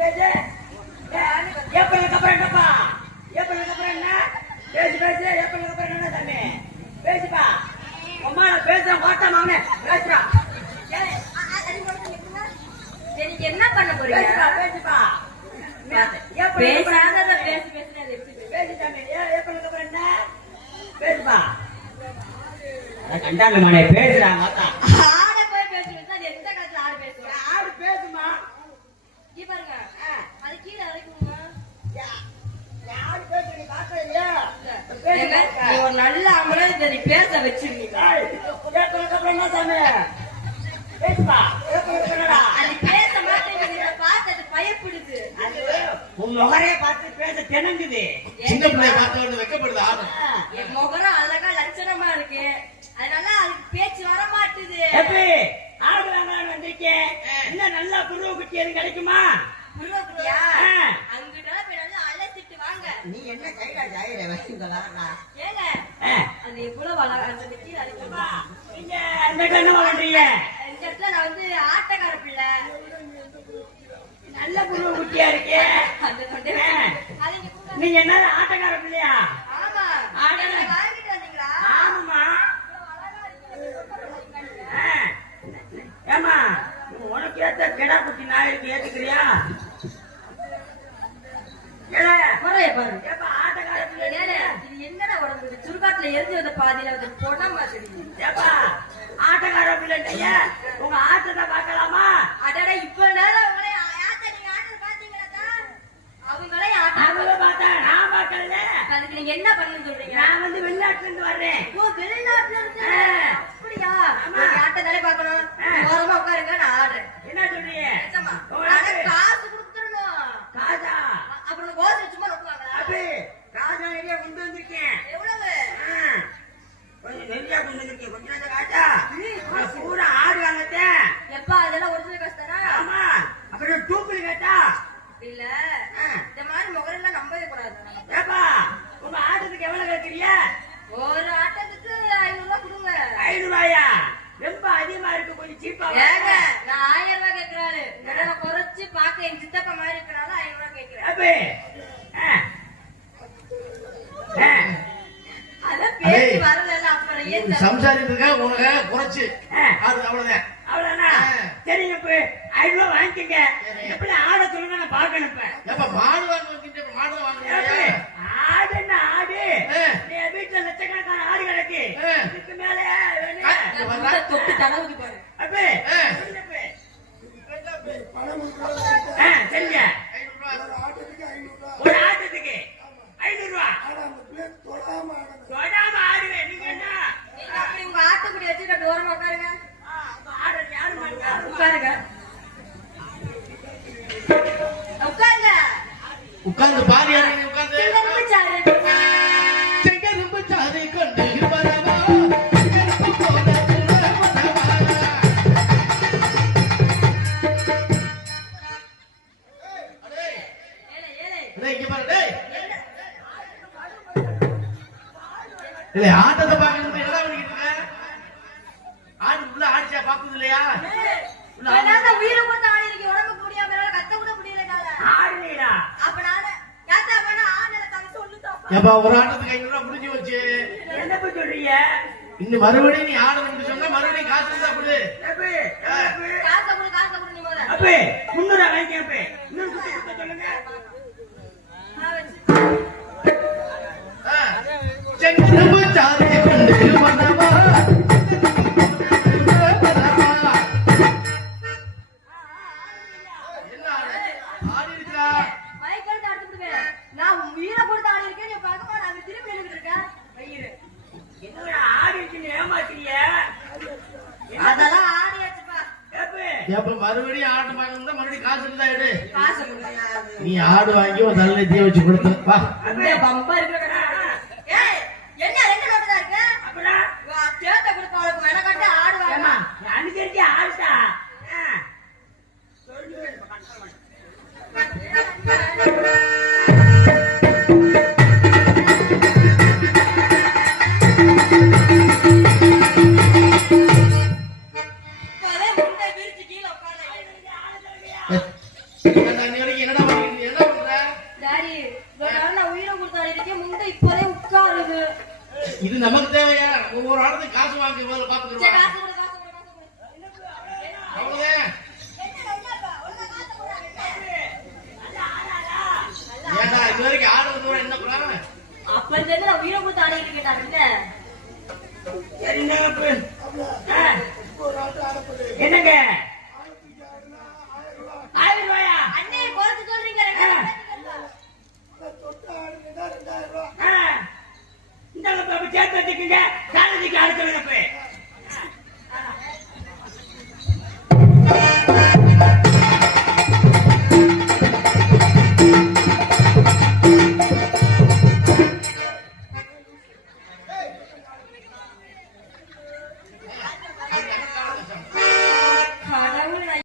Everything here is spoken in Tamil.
பேசு ஏப்பலுக்கு அப்புறம் என்னப்பா ஏப்பலுக்கு அப்புறம் என்ன பேசு பேசு ஏப்பலுக்கு அப்புறம் என்ன தம்பி பேசுப்பா அம்மா நான் பேசுறேன் மாட்டேன் அவனே பேசுறான் என்ன பண்ண போறீங்க பேசுப்பா பேசாத பேசு பேசுறது பேசு தம்பி ஏப்பலுக்கு அப்புறம் என்ன பேசுப்பா கண்டாங்க மனே பேசுறான் மாத்தா ஆட போய் பேசுறது அது எந்த காலத்துல ஆடு பேசுவா ஆடு பேசுமா இங்க பாருங்க அது கீழ இறக்குங்க யாரு பேசு நீ பாக்க இல்லையா நீ ஒரு நல்ல ஆம்பளை நீ பேச வச்சிருக்கீங்க ஏப்பலுக்கு அப்புறம் என்ன சாமி பேசுப்பா ஏப்பலுக்கு என்னடா அது பேச மாட்டேங்குது பார்த்தது பயப்படுது அது உன் முகரே பார்த்து பேச திணங்குது சின்ன பிள்ளைய பார்த்து வெக்கப்படுது ஆடு என் முகரம் அழகா லட்சணமா இருக்கு அதனால அதுக்கு பேச்சு வர மாட்டுது எப்படி ஆடு வாங்கலான்னு வந்திருக்கேன் இன்னும் நல்லா புருவ குட்டி எதுவும் கிடைக்குமா புருவக்குட்டியா அங்கிட்ட போய் நல்லா அழைச்சிட்டு வாங்க நீ என்ன கைடா ஜாயிர வச்சுங்களா ஏங்க அது எவ்வளவு அழகா அந்த கீழ அழைக்குமா நீங்க அந்த இடத்துல என்ன பண்றீங்க இந்த இடத்துல நான் வந்து ஆட்டக்கார பிள்ளை நல்ல புருவ குட்டியா இருக்கே அந்த கொண்டு அது இங்க கூட நீங்க என்ன ஆட்டக்கார பிள்ளையா ஆமா ஆடல. வாங்கிட்டு வந்தீங்களா ஆமாமா ஏமா உனக்கு ஏத்த கெடா குட்டி நாய்க்கு ஏத்துக்கிறியா முறைய பாரு ஏப்பா ஆட்டக்கார பிள்ளை ஏலே, இது என்னடா உடம்பு இது? சுடுகாட்டுல எரிஞ்சு வந்த பாதியில வந்து பொண்ணா மாதிரி ஏப்பா ஆட்டக்கார பிள்ளைங்க உங்க ஆட்டத்தை பார்க்கலாமா அடடா இப்ப நேரம் உங்களை ஆட்ட நீங்க ஆட்டத பாத்தீங்களா அவங்களே ஆட்ட அவங்களும் பார்த்தா நான் பார்க்கல அதுக்கு நீங்க என்ன பண்ணணும்னு சொல்றீங்க நான் வந்து வெளிநாட்டுல இருந்து வர்றேன் ஓ வெளிநாட்டுல இருந்து அப்படியா நீங்க ஆட்டதானே பார்க்கணும் ஓரமா உட்காருங்க நான் ஆடுறேன் என்ன சொல்றீங்க நிஜமா? உங்க ஆனா ஆட்டு- காசு கொடுத்துடணும் காசா அப்புறம் கோசை சும்மா நோக்குவாங்களா அப்படி காசா நிறைய கொண்டு வந்திருக்கேன் எவ்வளவு கொஞ்சம் நிறைய கொண்டு வந்திருக்கேன் கொஞ்சம் கொஞ்சம் காசா நான் பூரா ஆடு வாங்கத்தேன் எப்பா அதெல்லாம் ஒரிஜினல் காசு தானா ஆமா அப்புறம் டூப்பிள் கேட்டா இல்ல இந்த மாதிரி முகரெல்லாம் நம்பவே கூடாது ஏப்பா உங்க ஆட்டத்துக்கு எவ்வளவு கேட்கறிய ஒரு ஆட்டத்துக்கு 500 ரூபாய் கொடுங்க 500 ரூபாயா ரொம்ப அதிகமா இருக்கு கொஞ்சம் சீப்பா ஏங்க நான் 1000 ரூபாய் கேக்குறாரு நான் குறைச்சு பாக்க என் சித்தப்பா மாதிரி இருக்கனால 500 ரூபாய் கேக்குறேன் அப்பே அதான் பேசி வரல அப்புறம் ஏன் சம்சாரிட்டு உனக்கு குறைச்சு ஆடு அவ்வளவுதான் அவ்வளவுதானா சரிங்க இப்ப 500 ரூபாய் வாங்கிக்கங்க எப்படி ஆட சொல்லுங்க நான் பாக்கணும் இப்ப ஏப்பா மாடு வாங்க மாடு வாங்க ஆடு என்ன ஆடு என் வீட்டுல லட்சக்கணக்கான ஆடு கிடக்கு இதுக்கு மேல தொட்டு தடவுக்கு பாரு அப்பே சரிங்க ஒரு ஆட்டத்துக்கு 500 ரூபாய் தொடாம ஆடுவேன் நீங்க என்ன நீங்க அப்படி உங்க ஆட்டுக்குடி வச்சுட்டு ஓரமா உட்காருங்க ஆடுறது யாரு மாதிரி உட்காருங்க உட்காருங்க உட்கார்ந்து பாரு உட்கார்ந்து சிங்கரும்பு சாறு செங்கரும்பு சாறு கொண்டு வரவா ஆட்டத்தை பாக்கணும் என்ன பண்ணிக்கிட்டு இருக்க ஆடு உள்ள ஆடிச்சா பாக்குது இல்லையா உயிரை போட்டு ஆடி இருக்கு உடம்புக்கு முடியாம கத்த கூட முடியல ஆடுனீடா அப்ப நானு யாத்தா வேணா ஆடல தங்க சொல்லுதா ஏப்பா ஒரு ஆட்டத்துக்கு 500 ரூபாய் முடிஞ்சு வச்சு என்ன சொல்றீங்க இன்னும் மறுபடியும் நீ ஆடணும்னு சொன்னா மறுபடியும் காசு இருந்தா கொடு அப்பே காசை கொடு நீ முதல்ல அப்பே 300 ரூபாய் வாங்கி அப்பே இன்னொரு குட்டி குட்ட சொல்லுங்க செங்கரும்பு சாறு கொண்டு வரவா என்ன ஆடி இருக்கா மைக்கேல் தடுத்து விடுவேன் நான் உயிரை போட்டு ஆடி இருக்கேன் நீ பார்க்கமா நான் திரும்பி எழுதிட்டு இருக்கேன் வயிறு என்னடா ஆடு இருக்குன்னு ஏமாத்துறிய அதெல்லாம் ஆடியாச்சுப்பா எப்ப மறுபடியும் ஆட்டு வாங்கணும்னா மறுபடியும் காசு இருந்தா எடு காசு கொடுங்க நீ ஆடு வாங்கி ஒரு நல்ல தீ வச்சு கொடுத்து வா அந்த பம்பா இருக்கிற ஏய் என்ன ரெண்டு நோட்டு தான் இருக்கு அப்படா வா சேத்த கொடுத்து அவளுக்கு மெனக்கட்டு ஆடு வாங்கமா அனுசரிச்சு ஆடுடா முண்டை விரிச்சு கீழே உட்கார்ந்து என்னடா இது நமக்கு தேவையா? ஒவ்வொரு ஆடத்துக்கு காசு வாங்கி முதல்ல சரி, பாத்துக்கிறோம். காசு கொடு, காசு கொடு, காசு கொடு. அவ்வளவுதான். ஏன்டா இது வரைக்கும் ஆடுறது தூரம் என்ன பண்ண? அப்ப இருந்து நான் உயிரை கொடுத்து ஆடிட்டு கேட்டாங்க என்ன? என்னங்க